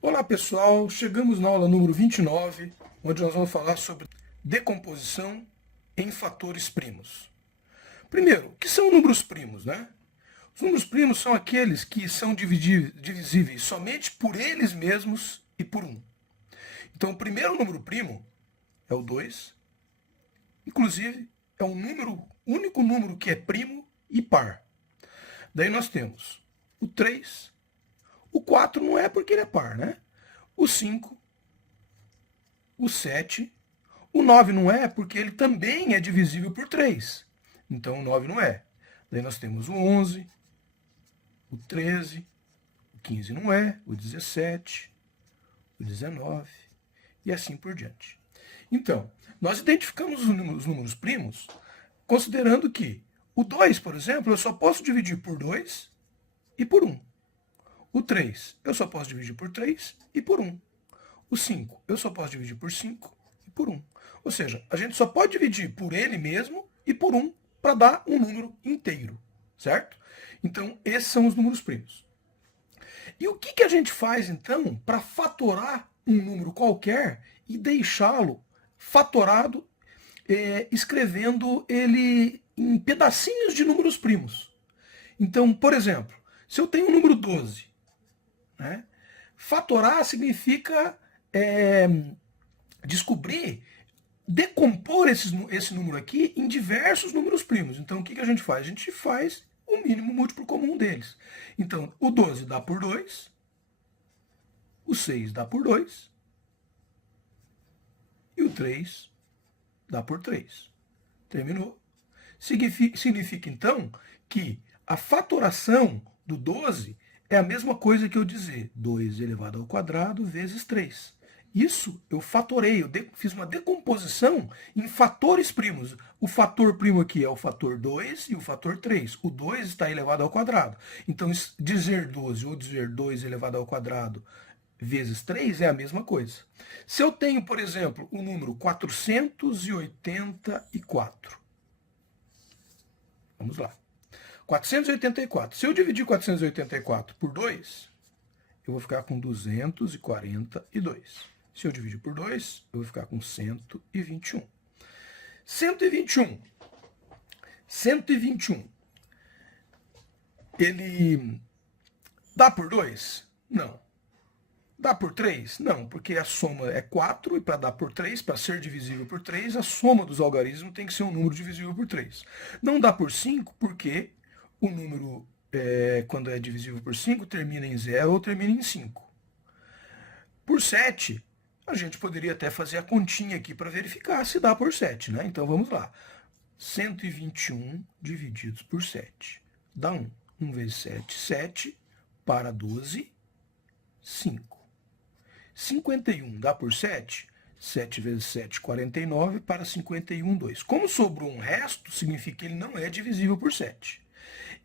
Olá pessoal, chegamos na aula número 29, onde nós vamos falar sobre decomposição em fatores primos. Primeiro, o que são números primos, né? Os números primos são aqueles que são divisíveis somente por eles mesmos e por um. Então, o primeiro número primo é o 2, inclusive é um único número que é primo e par. Daí nós temos o 3, o 4 não é porque ele é par, né? O 5, o 7, o 9 não é porque ele também é divisível por 3. Então o 9 não é. Daí nós temos o 11, o 13, o 15 não é, o 17, o 19 e assim por diante. Então, nós identificamos os números primos considerando que o 2, por exemplo, eu só posso dividir por 2 e por 1. O 3 eu só posso dividir por 3 e por 1. O 5 eu só posso dividir por 5 e por 1. Ou seja, a gente só pode dividir por ele mesmo e por 1 para dar um número inteiro, certo? Então, esses são os números primos. E o que a gente faz, então, para fatorar um número qualquer e deixá-lo fatorado, escrevendo ele em pedacinhos de números primos? Então, por exemplo, se eu tenho o número 12, né, fatorar significa descobrir, decompor esse número aqui em diversos números primos. Então, o que a gente faz? A gente faz o mínimo múltiplo comum deles. Então, o 12 dá por 2, o 6 dá por 2 e o 3 dá por 3. Terminou. Significa, então, que a fatoração do 12 é a mesma coisa que eu dizer 2 elevado ao quadrado vezes 3. Isso eu fatorei, fiz uma decomposição em fatores primos. O fator primo aqui é o fator 2 e o fator 3. O 2 está elevado ao quadrado. Então, dizer 12 ou dizer 2 elevado ao quadrado vezes 3 é a mesma coisa. Se eu tenho, por exemplo, o número 484. Vamos lá. 484. Se eu dividir 484 por 2, eu vou ficar com 242. Se eu dividir por 2, eu vou ficar com 121. 121. 121. Ele dá por 2? Não. Dá por 3? Não, porque a soma é 4 e para dar por 3, para ser divisível por 3, a soma dos algarismos tem que ser um número divisível por 3. Não dá por 5 porque o número, quando é divisível por 5, termina em 0 ou termina em 5. Por 7, a gente poderia até fazer a continha aqui para verificar se dá por 7, né? Então vamos lá. 121 divididos por 7. Dá 1. 1 vezes 7, 7. Para 12, 5. 51 dá por 7? 7 vezes 7, 49. Para 51, 2. Como sobrou um resto, significa que ele não é divisível por 7.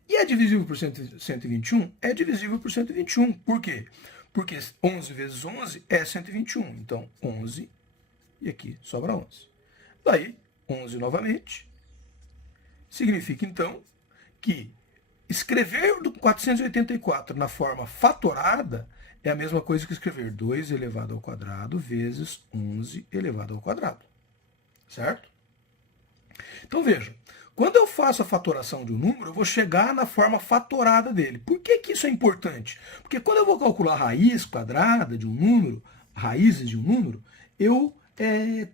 E é divisível por 121? É divisível por 121. Por quê? Porque 11 vezes 11 é 121. Então, 11 e aqui sobra 11. Daí, 11 novamente. Significa, então, que escrever do 484 na forma fatorada é a mesma coisa que escrever 2 elevado ao quadrado vezes 11 elevado ao quadrado. Certo? Então, vejam. Quando eu faço a fatoração de um número, eu vou chegar na forma fatorada dele. Por que isso é importante? Porque quando eu vou calcular a raiz quadrada de um número, raízes de um número, eu,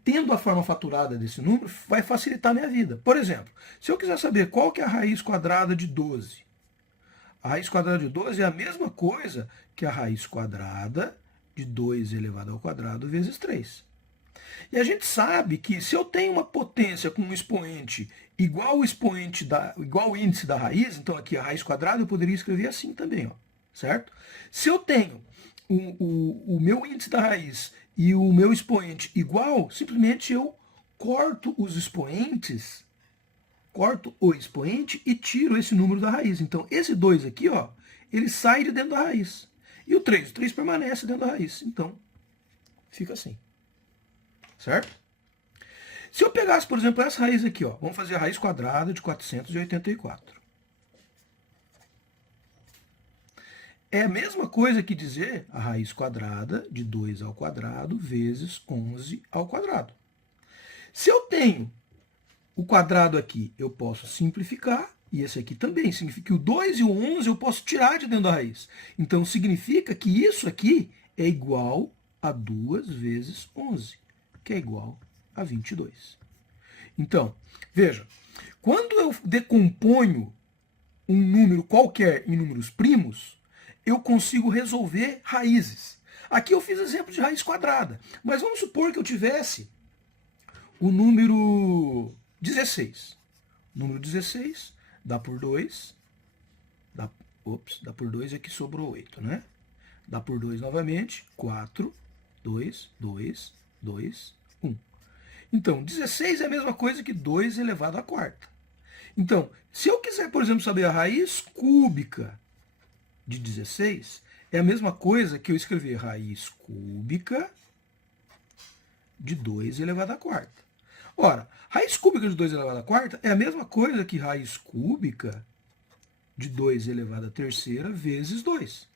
tendo a forma fatorada desse número, vai facilitar a minha vida. Por exemplo, se eu quiser saber qual que é a raiz quadrada de 12, a raiz quadrada de 12 é a mesma coisa que a raiz quadrada de 2 elevado ao quadrado vezes 3. E a gente sabe que se eu tenho uma potência com um expoente igual ao índice da raiz, então aqui a raiz quadrada eu poderia escrever assim também, ó, certo? Se eu tenho o meu índice da raiz e o meu expoente igual, simplesmente eu corto os expoentes, corto o expoente e tiro esse número da raiz. Então esse 2 aqui, ó, ele sai de dentro da raiz. E o 3 permanece dentro da raiz. Então fica assim. Certo? Se eu pegasse, por exemplo, essa raiz aqui, ó, vamos fazer a raiz quadrada de 484. é a mesma coisa que dizer a raiz quadrada de 2 ao quadrado vezes 11 ao quadrado. Se eu tenho o quadrado aqui, eu posso simplificar, e esse aqui também. Significa que o 2 e o 11 eu posso tirar de dentro da raiz. Então, significa que isso aqui é igual a 2 vezes 11, que é igual a 22. Então, veja, quando eu decomponho um número qualquer em números primos, eu consigo resolver raízes. Aqui eu fiz exemplo de raiz quadrada, mas vamos supor que eu tivesse o número 16. O número 16 dá por 2, dá por 2 e aqui sobrou 8, né? Dá por 2 novamente, 4, 2, 2, 2, 1. Então, 16 é a mesma coisa que 2 elevado à quarta. Então, se eu quiser, por exemplo, saber a raiz cúbica de 16, é a mesma coisa que eu escrever raiz cúbica de 2 elevado à quarta. Ora, raiz cúbica de 2 elevado à quarta é a mesma coisa que raiz cúbica de 2 elevado à terceira vezes 2.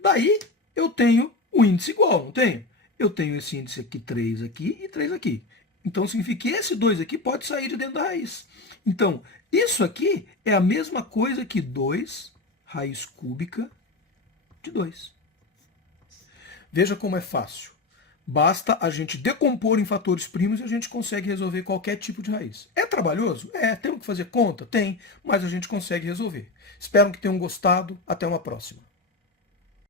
Daí, eu tenho o índice igual, não tenho? Eu tenho esse índice aqui, 3 aqui e 3 aqui. Então, significa que esse 2 aqui pode sair de dentro da raiz. Então, isso aqui é a mesma coisa que 2 raiz cúbica de 2. Veja como é fácil. Basta a gente decompor em fatores primos e a gente consegue resolver qualquer tipo de raiz. É trabalhoso? É. Temos que fazer conta? Tem. Mas a gente consegue resolver. Espero que tenham gostado. Até uma próxima.